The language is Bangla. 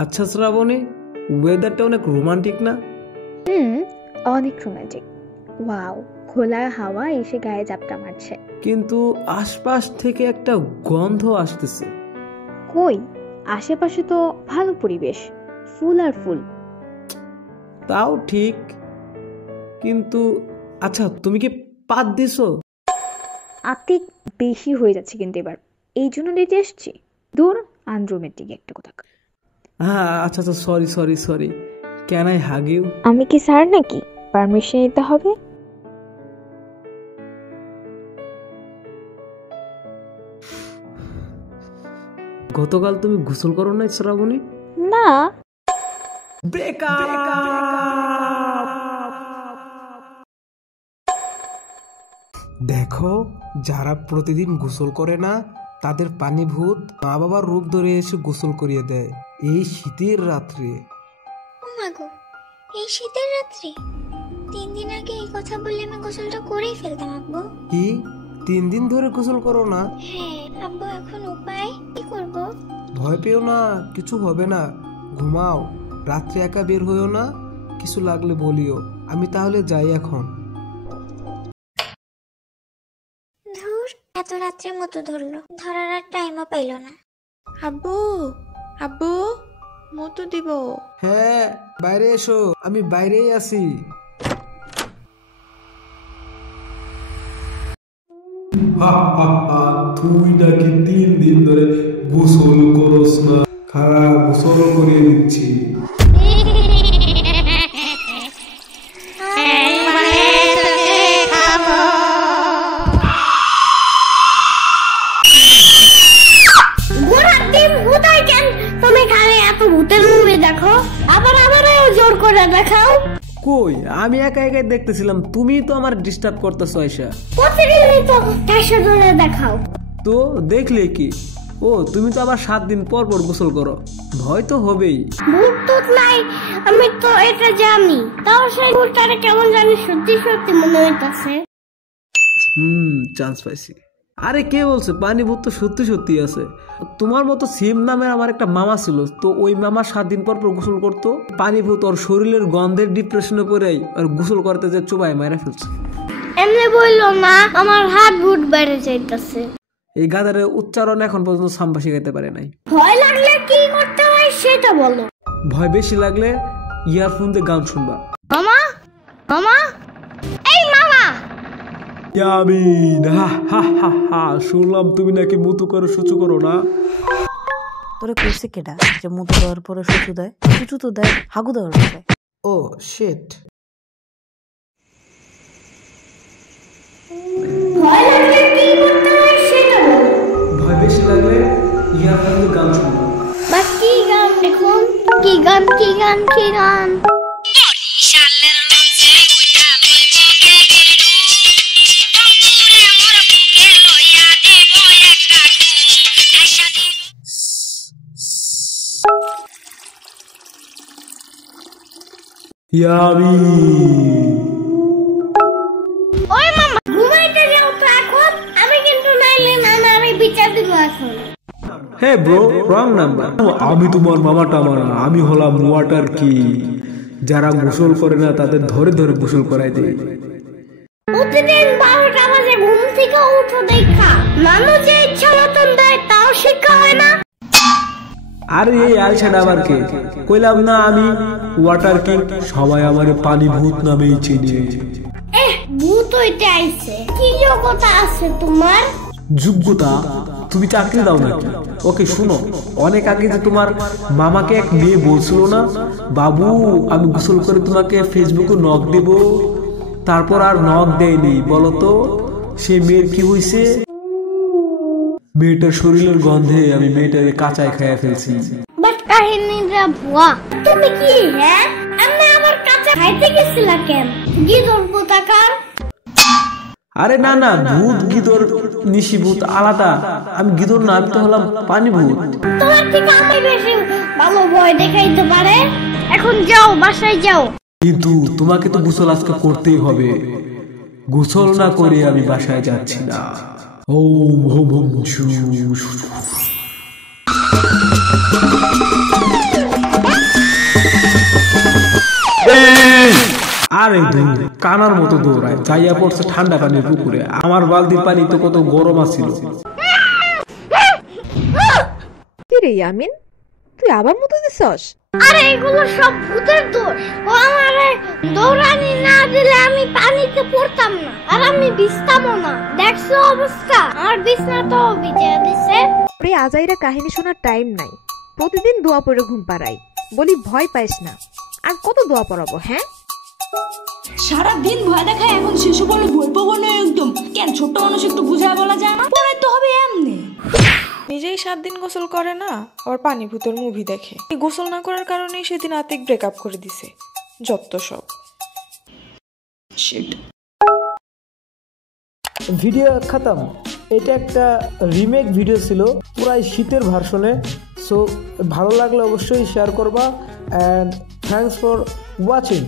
আচ্ছা শ্রাবণী, ওয়েদারটা অনেক রোমান্টিক না? অনেক রোমান্টিক। ওয়াও, খোলা হাওয়া এসে গায়ে চাপটা মারছে। কিন্তু আশপাশ থেকে একটা গন্ধ আসতেছে। কই, আশেপাশে তো ভালো পরিবেশ, ফুল আর ফুল। তাও ঠিক, কিন্তু আচ্ছা তুমি কি পাত দিছো? আপনি বেশি হয়ে যাচ্ছে কিন্তু এবার, এই জন্য রেটে এসছি। দূর, আনরোমান্টিক একটা কথা। হ্যাঁ আচ্ছা আচ্ছা, sorry sorry sorry. Can I hug you? আমি কি স্যার নাকি পারমিশন নিতে হবে? গতকাল তুমি গোসল করো নাই শ্রাবণী? না। দেখো, যারা প্রতিদিন গোসল করে না তাদের পানি ভূত মা বাবার রূপ ধরে এসে গোসল করিয়ে দেয় এই শীতের রাত্রে। মাগো, এই শীতের রাত্রে 3 দিন আগে এই কথা বললে আমি গোসলটা করেই ফেলতাম আব্বু। কি 3 দিন ধরে গোসল করো না? হ্যাঁ আব্বু, এখন উপায় কি করব? ভয় পেও না, কিছু হবে না, ঘুমাও। রাত্রে একা বের হইও না, কিছু লাগলে বলিও। আমি তাহলে যাই এখন। ধুর, এত রাত্রের মতো ধরলো, ধরার আর টাইমও পাইলো না। আব্বু, আব্বু, মতো দিব। হ্যাঁ বাইরে এসো, আমি বাইরেই আছি। তুই নাকি 3 দিন ধরে গোসল করস না? খারাপ, গোসল করিয়ে দিচ্ছি। কই, আমি একা একাই দেখতেছিলাম, তুমি তো আমার ডিস্টার্ব করতেছো আয়শা। দেখাও তো দেখলে কি? ও, তুমি তো আবার 7 দিন পর পর গোসল করো, ভয় তো হবেই। ভূত টুত নাই, আমি তো এটা জানি, তাও সেই ভূতটারে কেমন জানি সত্যি সত্যি মনে হইতাছে। চান্স পাইছি। আরে কে বলছে? পানি ভূত তো সত্যি সত্যি আছে। তোমার মতো সেম নামের আমার একটা মামা ছিল, তো ওই মামা 7 দিন পর পর গোসল করতো। পানি ভূত ওর শরীরের গন্ধের ডিপ্রেশনে পড়েই আর গোসল করতে যে চুবাই মারা ফেলছে। এমনি বললো না, আমার হাত ভূত বাইরে যাইতাছে। এই গাধারের উচ্চারণ এখন পর্যন্ত সাম্বা শিখাইতে পারে নাই। ভয় লাগলে কি করতে হয় সেটা বলো। ভয় বেশি লাগলে ইয়ারফোন দিয়ে গান শুনবা। মামা, মামা, এই মামা। ইয়ামিন, হা হা হা হা, শুনলাম তুমি নাকি মুতু করে সুচু করো না? তোরে কইছে কেডা যে মুতু দেওয়ার পরে সুচু দেয়? সুচু তো দেয় হাগু দেওয়ার পরে। ও শিট। ভয় লাগলে কি করতে হয় সেটা বলো। ভয় বেশি লাগলে ইয়ারফোন দিয়ে গান শুনবা। বাস কি গান দেখুন? কি গান, কি গান, কি গান? ওই মামা, ঘুমাইতে যাও তো এখন, আমি কিন্তু নাইলে আমি বিচার দিব এখন। Hey bro, wrong number. আমি তোমার মামা টামা না, আমি হলাম ওয়াটার কি। যারা গোসল করে না তাদের ধরে ধরে গোসল করাই দেয়। প্রতিদিন 12টা বাজে ঘুম থেকে উঠো দেখা মানুষ যে ইচ্ছা মতন দেয়, তাও শিক্ষা হয় না। আরে এই আলসাটা আবার কে? কইলাম না আমি ওয়াটার কিং, সবাই আমার পানি ভূত নামেই চিনে। ভূত হইতে আইছে, কি যোগ্যতা আছে তোমার? যোগ্যতা? তুমি চাকরি দাও নাকি? ওকে শুনো, অনেক আগে যে তোমার মামাকে এক মেয়ে বলছিল না, বাবু আমি গোসল করে তোমাকে ফেসবুকে নক দেব, তারপর আর নক দেয়নি। বলতো সে মেয়ের কি হইছে? মেয়েটার শরীরের গন্ধে আমি মেয়েটারে কাঁচায় খাইয়া ফেলছি। বাট কাহিনীটা ভুয়া। তুমি কি আমি আবার কাঁচা খাইতে গেছিলা কেন? গিদর কোথাকার? আরে না না, ভূত গিদর নিশি ভূত আলাদা। আমি গিদর না, আমি তো হলাম পানি ভূত। তোমার থেকে আমি বেশি ভালো ভয় দেখাইতে পারে। এখন যাও, বাসায় যাও। কিন্তু তোমাকে তো গোসল আজকে করতেই হবে। গোসল না করে আমি বাসায় যাচ্ছি না। ওম হোম হোম ছু। আরে ধুর, কানার মতো দৌড়ায়, যাইয়া পড়ছে ঠান্ডা পানির পুকুরে। আমার বালতির পানি তো কত গরম আছিল। কি রে ইয়ামিন, তুই আবার মুতে দিছস? আরে এগুলো সব ভূতের দোষ। ও আমারে দৌড়ানি না দিলে আমি পানিতে পড়তাম না, আর আমি ভিজতামও না। দেখছো অবস্থা, আমার বিছনা তো ভিজে দিছে। ওরে আজাইরা কাহিনী শোনার টাইম নাই, প্রতিদিন দোয়া পড়ে ঘুম পাড়াই, বলি ভয় পাইস না। আর কত দোয়া পড়াবো? হ্যাঁ, সারাদিন ভয় দেখায়, এখন শিশু বলে ভয় পাবো না একদম। কেন ছোট্ট মানুষ একটু বুঝায় বলা যায় না? পরে তো হবে এমনি। নিজেই 7 দিন গোসল করে না, আবার পানি ভূতের মুভি দেখে। এই গোসল না করার কারণেই সেদিন আতিক ব্রেকআপ করে দিছে। যত সব শিট। ভিডিও খতম। এটা একটা রিমেক ভিডিও ছিল, পুরাই শীতের ভার্সনে। সো ভালো লাগলে অবশ্যই শেয়ার করবা, অ্যান্ড থ্যাঙ্কস ফর ওয়াচিং।